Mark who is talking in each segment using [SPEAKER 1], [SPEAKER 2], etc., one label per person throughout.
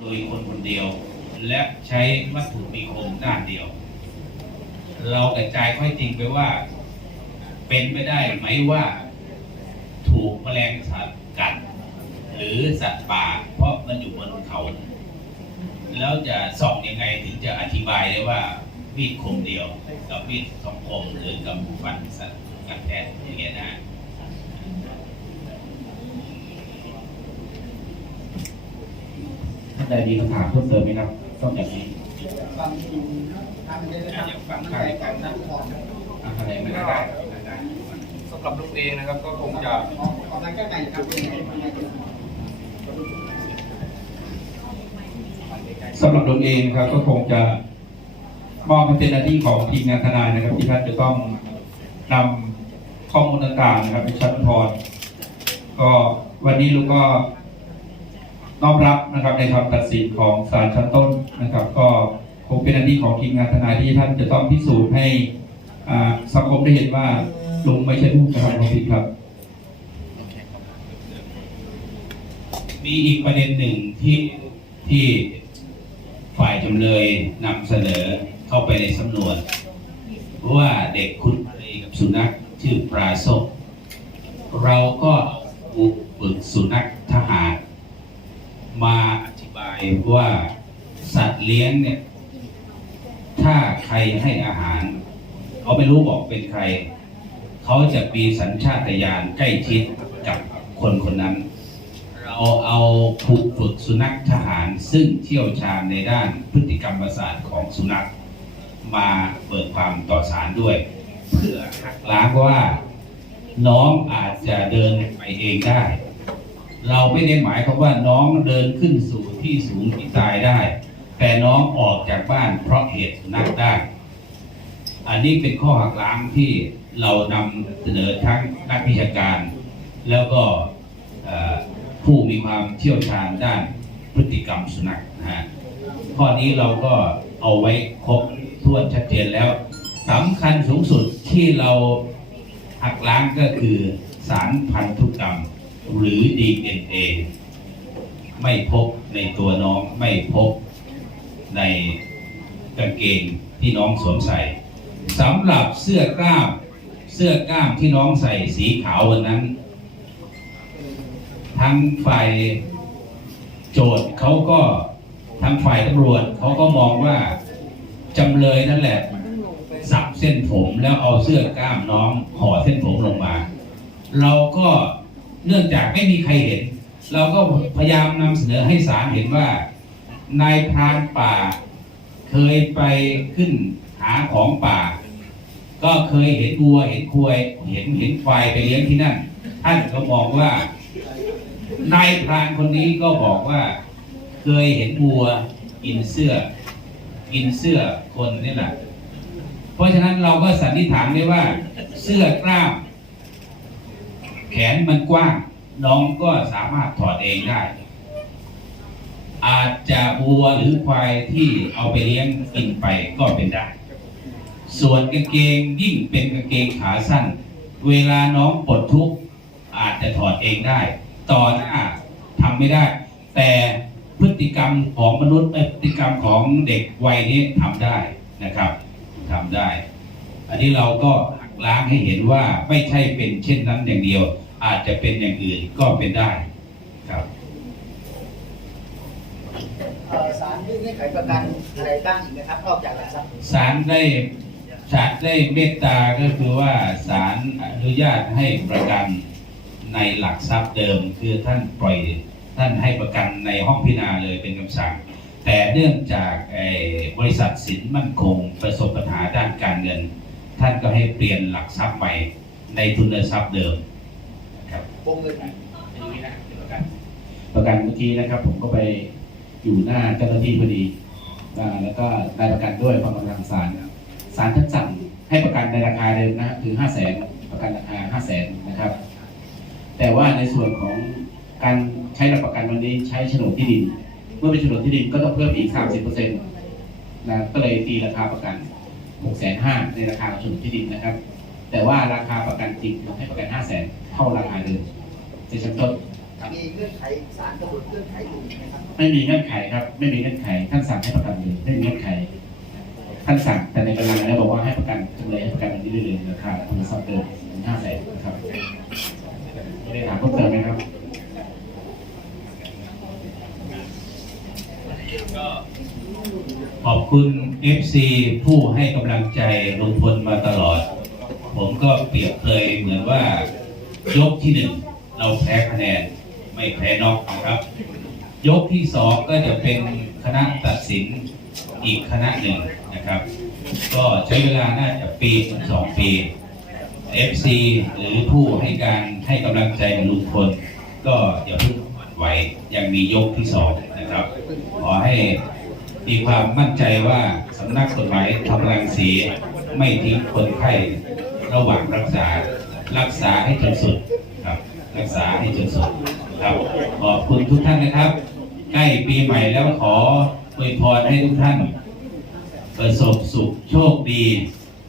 [SPEAKER 1] โดยคนคนเดียว และใช้วัตถุมีคมด้านเดียว เรากระจายข้อเท็จจริงไปว่า เป็นไม่ได้ไหมว่าถูกแมลงสัตว์กัดหรือสัตว์ป่า เพราะมันอยู่บนเขา แล้วจะส่องยังไงถึงจะอธิบายได้ว่ามีดคมเดียว กับมีดสองคมหรือกับฟันสัตว์กัดแทะอย่างเงี้ยนะ
[SPEAKER 2] ท่านใดมีคำถามเพิ่มเติมไหมครับนอกจากนี้
[SPEAKER 3] ฟังทางเดินนะครับฟังใครกันนะขอ
[SPEAKER 2] อะไรไม่ได้
[SPEAKER 4] สำหรับลุงเองนะครับ ก็คงจะ
[SPEAKER 3] ขอขอทางแก้ไขครับ
[SPEAKER 2] สำหรับตนเองครับก็คงจะมอบให้เป็นหน้าที่ของทีมงานทนายนะครับ ที่ท่านจะต้องนำข้อมูลต่างๆนะครับไปชั้นอุทธรณ์ก็วันนี้ลูกก็ น้อมรับนะครับในคำตัดสินของศาลชั้นต้นนะครับ ก็คงเป็นหน้าที่ของทีมงานทนายที่ท่านจะต้องพิสูจน์ให้สังคมได้เห็นว่าลุงไม่ใช่ผู้กระทำความผิดครับ
[SPEAKER 1] มีอีกประเด็นหนึ่งที่ที่ฝ่ายจำเลยนำเสนอเข้าไปในสำนวนว่าเด็กคุ้นเคยกับสุนัขชื่อปลาส้มเราก็เอาฝึกสุนัขทหาร มาอธิบายว่าสัตว์เลี้ยงเนี่ย ถ้าใครให้อาหาร เขาไม่รู้บอกเป็นใคร เขาจะมีสัญชาตญาณใกล้ชิดกับคนคนนั้น เราเอาผูกฝึกสุนัขทหารซึ่งเชี่ยวชาญในด้านพฤติกรรมประสาทของสุนัข มาเปิดความต่อสารด้วย เพื่อหักล้างว่าน้องอาจจะเดินไปเองได้ เราไม่ได้หมายความว่าน้องเดินขึ้นสู่ที่สูงที่ตายได้ แต่น้องออกจากบ้านเพราะเหตุสุนัขได้ อันนี้เป็นข้อหักล้างที่เรานำเสนอทั้งนักวิชาการ แล้วก็ผู้มีความเชี่ยวชาญด้านพฤติกรรมสุนัขนะฮะข้อนี้เราก็เอาไว้ครบถ้วนชัดเจนแล้วสำคัญสูงสุดที่เราหักล้างก็คือสารพันธุกรรม หรือ DNA ไม่พบในตัวน้องไม่พบในกางเกงที่น้องสวมใส่สำหรับเสื้อกล้ามเสื้อกล้ามที่น้องใส่สีขาววันนั้นทางฝ่ายโจทย์เขาก็ทางฝ่ายตำรวจเขาก็มองว่าจำเลยนั่นแหละ สับเส้นผมแล้วเอาเสื้อกล้ามน้องห่อเส้นผมลงมา เราก็ เนื่องจากไม่มีใครเห็น เราก็พยายามนำเสนอให้ศาลเห็นว่า นายพรานป่า เคยไปขึ้นหาของป่า ก็เคยเห็นวัวเห็นควายเห็นเห็นควายไปเลี้ยงที่นั่น ท่านก็มองว่านายพรานคนนี้ก็บอกว่า เคยเห็นวัวกินเสื้อ กินเสื้อคนนี่แหละเพราะฉะนั้นเราก็สันนิษฐานได้ว่าเสื้อกล้าม แขนมันกว้าง น้องก็สามารถถอดเองได้ อาจจะวัวหรือควายที่เอาไปเลี้ยงกินไปก็เป็นได้ ส่วนกางเกงยิ่งเป็นกางเกงขาสั้น เวลาน้องปลดทุกข์อาจจะถอดเองได้ต่อหน้าทำไม่ได้ แต่พฤติกรรมของมนุษย์เอ่พฤติกรรมของเด็กวัยนี้ทำได้นะครับทำได้ อันนี้เราก็ ล้างให้เห็นว่าไม่ใช่เป็นเช่นนั้นอย่างเดียว อาจจะเป็นอย่างอื่นก็เป็นได้ครับ
[SPEAKER 3] เอ่อสารยื่นเงื่อนไขประกันอะไรบ้างอีกนะครับนอกจากหลักทรัพย์
[SPEAKER 1] ศาลได้ศาลได้เมตตาก็คือว่าศาลอนุญาตให้ประกันในหลักทรัพย์เดิม คือท่านปล่อยท่านให้ประกันในห้องพิจารณาเลยเป็นคำสั่ง แต่เนื่องจากไอ้บริษัทสินมั่นคง ประสบปัญหาด้านการเงิน ท่านก็ให้เปลี่ยนหลักทรัพย์ใหม่ในทุนทรัพย์เดิมครับ
[SPEAKER 3] วงเงิน
[SPEAKER 1] อันนี้นะเป็นประกัน
[SPEAKER 2] ประกันเมื่อกี้นะครับ ผมก็ไปอยู่หน้าเจ้าหน้าที่พอดีอ่าแล้วก็ได้ประกันด้วยความกำลังศาลศาลท่านสั่งให้ประกันในราคาเดิมนะครับคือห้าแสนประกันราคาห้าแสนนะครับ แต่ว่าในส่วนของการใช้หลักประกันวันนี้ใช้โฉนดที่ดิน เมื่อเป็นโฉนดที่ดินก็ต้องเพิ่มอีกสามสิบเปอร์เซ็นต์นะก็เลยตีราคาประกัน หกแสนห้าในราคาโฉนดที่ดินนะครับ แต่ว่าราคาประกันจริงเราให้ประกันห้าแสนเท่าราคาเดิมในชั้นต้น
[SPEAKER 3] มีเงื่อนไขสารกำหนดเงื่อนไขอื่นไหมครับ
[SPEAKER 2] ไม่มีเงื่อนไขครับ ไม่มีเงื่อนไขท่านสั่งให้ประกันเลยไม่มีเงื่อนไข ท่านสั่งแต่ในกำลังแล้วบอกว่าให้ประกันจำเลยให้ประกันอันนี้ได้เลยราคาโทรศัพท์เดิมห้าแสนนะครับมีอะไรถามเพิ่มเติมไหมครับ
[SPEAKER 1] ขอบคุณ FC ผู้ให้กำลังใจลุงพลมาตลอด ผมก็เปรียบเคยเหมือนว่ายกที่หนึ่งเราแพ้คะแนนไม่แพ้นอกนะครับ ยกที่สองก็จะเป็นคณะตัดสินอีกคณะหนึ่งนะครับ ก็ใช้เวลาน่าจะปีถึงสองปี FC หรือผู้ให้การให้กำลังใจกับลุงพลก็อย่าเพิ่งหวั่นไหวยังมียกที่สองนะครับ ขอให้ มีความมั่นใจว่าสำนักกฎหมายทำรังสีไม่ทิ้งคนไข้ระหว่างรักษา รักษาให้จนสุดครับ รักษาให้จนสุดครับขอบคุณทุกท่านนะครับ ใกล้ปีใหม่แล้วขออวยพรให้ทุกท่าน ประสบสุขโชคดี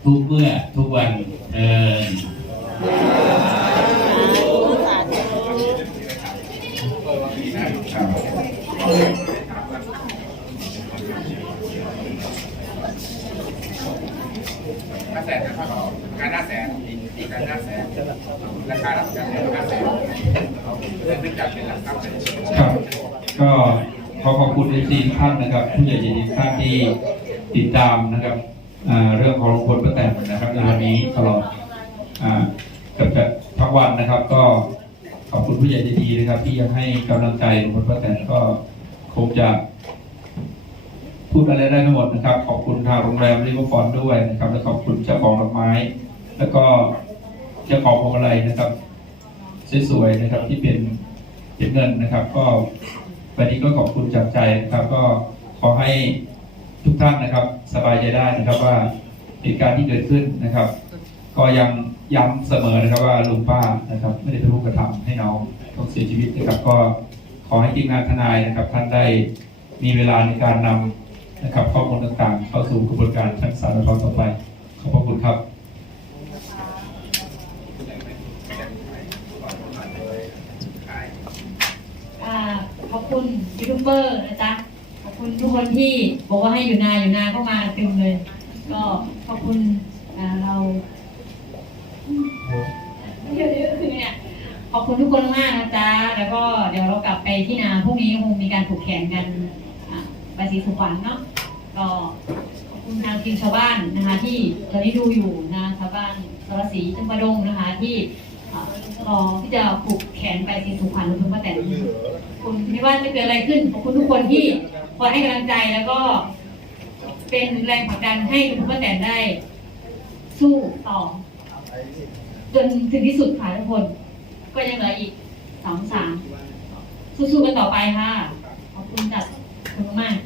[SPEAKER 1] ทุกเมื่อทุกวันเอิน
[SPEAKER 4] ห้าแสนนะครับ การห้าแสนการห้าแสนราคาหลักการห้าแสนเรื่องนี้จัดเป็นหลักทรัพย์
[SPEAKER 5] ครับ ก็ขอขอบคุณเอซีท่านนะครับผู้ใหญ่ใจดีท่านที่ติดตามนะครับเรื่องของลุงพลป้าแตนนะครับในวันนี้ตลอดเกือบจะทั้งวันนะครับ ก็ขอบคุณผู้ใหญ่ใจดีนะครับ ที่ยังให้กำลังใจลุงพลป้าแตนก็คงจะ พูดอะไรได้ไม่หมดนะครับ ขอบคุณทางโรงแรมริเวอร์ฟอนด้วยนะครับ และขอบคุณเจ้าของดอกไม้ แล้วก็เจ้าของพวงมาลัยนะครับสวยๆนะครับที่เป็นเป็นเงินนะครับ ก็วันนี้ก็ขอบคุณจากใจนะครับ ก็ขอให้ทุกท่านนะครับ สบายใจได้นะครับว่าเหตุการณ์ที่เกิดขึ้นนะครับ ก็ยังย้ำเสมอนะครับว่าลุงป้านะครับ ไม่ได้เป็นผู้กระทำให้น้องต้องเสียชีวิตนะครับ ก็ขอให้ทีมงานทนายนะครับ ท่านได้มีเวลาในการนำ นะครับข้อมูลต่างๆ เข้าสู่กระบวนการชั้นศาลอุทธรต่อไป ขอบพระคุณครับ
[SPEAKER 6] ขอบคุณยูทูบเบอร์นะจ๊ะขอบคุณทุกคนที่บอกว่าให้อยู่นาอยู่นาก็มาเต็มเลย ก็ขอบคุณอ่าเราเยอะๆคือเนี่ยขอบคุณทุกคนมากนะจ๊ะแล้วก็เดี๋ยวเรากลับไปที่นาพรุ่งนี้คงมีการผูกแขนกัน อ่าใบสีสุขวัญเนาะก็ขอบคุณทางทีมชาวบ้านนะคะ ที่ตอนนี้ดูอยู่นะชาวบ้านสารสีจังหวัดดงนะคะ ที่รอที่จะผูกแขนใบสีสุขวัญหรือเพิ่งมาแต่คุณไม่ว่าจะเกิดอะไรขึ้นขอบคุณทุกคนที่คอยให้กำลังใจแล้วก็ เป็นแรงผลักดันให้คุณป้าแตนได้ สู้ต่อจนถึงที่สุดค่ะทุกคน ก็ยังเหลืออีกสองสามสู้ๆกันต่อไปค่ะ มาก